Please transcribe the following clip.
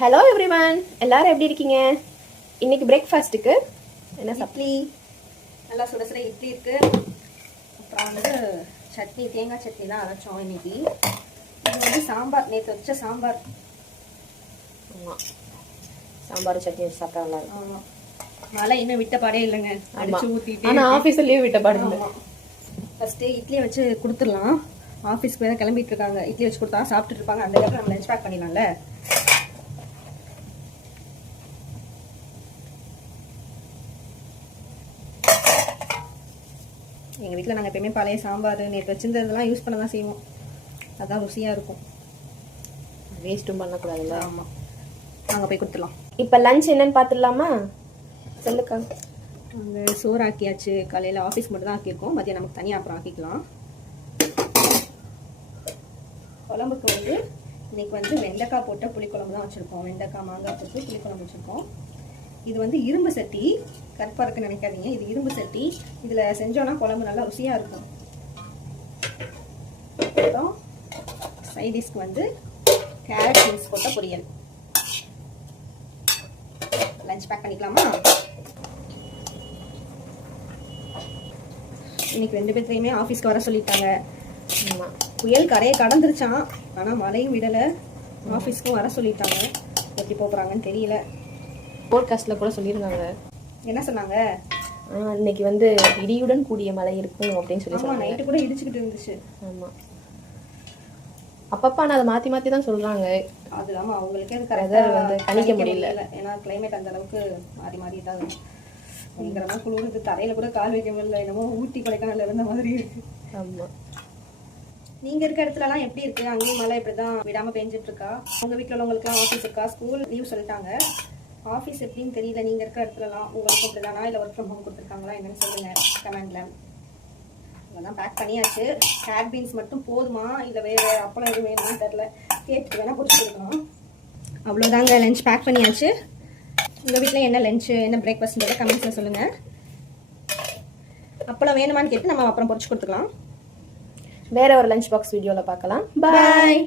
Hello everyone, எல்லாரும் எப்படி இருக்கீங்க? இன்னைக்கு பிரேக்ஃபாஸ்ட்டுக்கு என்ன இட்லி, நல்லா சுட சுட இட்லி இருக்கு. அப்புறம் வந்து சட்னி, தேங்காய் சட்னி தான் அரைச்சோம் இன்னைக்கு. இது வந்து சாம்பார், நேற்று வச்ச சாம்பார். ஆமாம், சாம்பார் சட்னி வச்சு சாப்பிட்டா நல்லா இருக்கும். ஆமாம், மழை இன்னும் விட்ட பாடே இல்லைங்க, அடிச்சு ஊற்றிட்டு. ஆனால் ஆஃபீஸில் லீவ் விட்ட பாடு இல்லை. ஃபஸ்ட்டு இட்லியை வச்சு கொடுத்துடலாம். ஆஃபீஸ்க்கு வேறு கிளம்பிட்டு இருக்காங்க. இட்லி வச்சு கொடுத்தா சாப்பிட்டுட்டு இருப்பாங்க. அந்த இடத்துல நம்ம லஞ்ச் பேக் பண்ணிடலாம்ல. எங்கள் வீட்டில் நாங்கள் எப்பயுமே பழைய சாம்பார் நேற்று வச்சிருந்ததெல்லாம் யூஸ் பண்ண தான் செய்வோம். அதுதான் ருசியாக இருக்கும், வேஸ்ட்டும் பண்ணக்கூடாதுல்ல. ஆமாம், நாங்கள் போய் கொடுத்துடலாம். இப்போ லஞ்ச் என்னன்னு பார்த்துடலாமா? சொல்லுக்கா. நாங்கள் சோறு ஆக்கியாச்சு. காலையில் ஆஃபீஸ் மட்டும் தான் ஆக்கியிருக்கோம். மதியம் நமக்கு தனியாக அப்புறம் ஆக்கிக்கலாம். குழம்புக்கு வந்து இன்னைக்கு வந்து வெண்டைக்காய் போட்ட புளிக்குழம்பு தான் வச்சுருக்கோம். வெண்டைக்காய், மாங்காய் போட்டு புளிக்குழம்பு வச்சுருக்கோம். இது வந்து இரும்பு சட்டி, கருப்பாக இருக்குன்னு நினைக்காதீங்க. இது இரும்பு சட்டி. இதில் செஞ்சோன்னா குழம்பு நல்லா ருசியாக இருக்கும். அப்புறம் சைடிஷ்க்கு வந்து கேரட் பீன்ஸ் போட்ட பொரியல். லஞ்ச் பேக் பண்ணிக்கலாமா? இன்னைக்கு 2 பேர்த்தையுமே ஆஃபீஸ்க்கு வர சொல்லிட்டாங்க. ஆமாம், புயல் கரையை கடந்துருச்சான், ஆனால் மழையும் விடலை. ஆஃபீஸ்க்கும் வர சொல்லிட்டாங்க. எப்படி போகிறாங்கன்னு தெரியல. போட்காஸ்ட்டில் கூட சொல்லியிருந்தாங்க. என்ன சொன்னாங்க? இன்னைக்கு வந்து இடியுடன் கூடிய மழை இருக்கும் அப்படின்னு சொல்லி சொன்னாங்க. நைட்டு கூட இடிச்சுக்கிட்டு இருந்துச்சு. ஆமாம், அப்பப்போ ஆனால் அதை மாற்றி மாற்றி தான் சொல்கிறாங்க. அது இல்லாமல் அவங்களுக்கே அது கரெக்டாக வந்து கணிக்க முடியல. ஏன்னா கிளைமேட் அந்த அளவுக்கு மாறி மாறி தான் பயங்கரமாக குளிர்ந்து தரையில் கூட கால் வைக்க முடியல. என்னமோ ஊட்டி கொடைக்கானல்ல இருந்த மாதிரி இருக்கு. ஆமாம், நீங்க இருக்க இடத்துலலாம் எப்படி இருக்கு? அங்கேயும் மழை இப்படிதான் விடாம பெஞ்சிட்டு இருக்கா? உங்க வீட்டில் உள்ளவங்களுக்குலாம் ஆஃபீஸ் இருக்கா? ஸ்கூல் லீவ் சொல்லிட்டாங்க. ஆஃபீஸ் எப்படின்னு தெரியல. நீங்க இருக்க இடத்துலலாம் உங்களுக்கு அப்படிதானா, இல்லை ஒர்க் ஃப்ரம் ஹோம் கொடுத்துருக்காங்களா என்னன்னு சொல்லுங்க கமெண்ட்ல. இதெல்லாம் பேக் பண்ணியாச்சு. கேரட் பீன்ஸ் மட்டும் போதுமா, இல்லை வேற அப்பளம் எதுவும் வேணும்னு தெரியல. கேட்டு வேணா பிடிச்சி கொடுக்கணும். அவ்வளோதாங்க, லஞ்ச் பேக் பண்ணியாச்சு. உங்கள் வீட்டில் என்ன லஞ்சு, என்ன பிரேக்ஃபாஸ்ட்ன்றத கமெண்ட்ஸில் சொல்லுங்கள். அப்பளம் வேணுமான்னு கேட்டு நம்ம அப்புறம் பொரிச்சு கொடுத்துக்கலாம். வேற ஒரு லஞ்ச் பாக்ஸ் வீடியோவில் பார்க்கலாம். பாய்.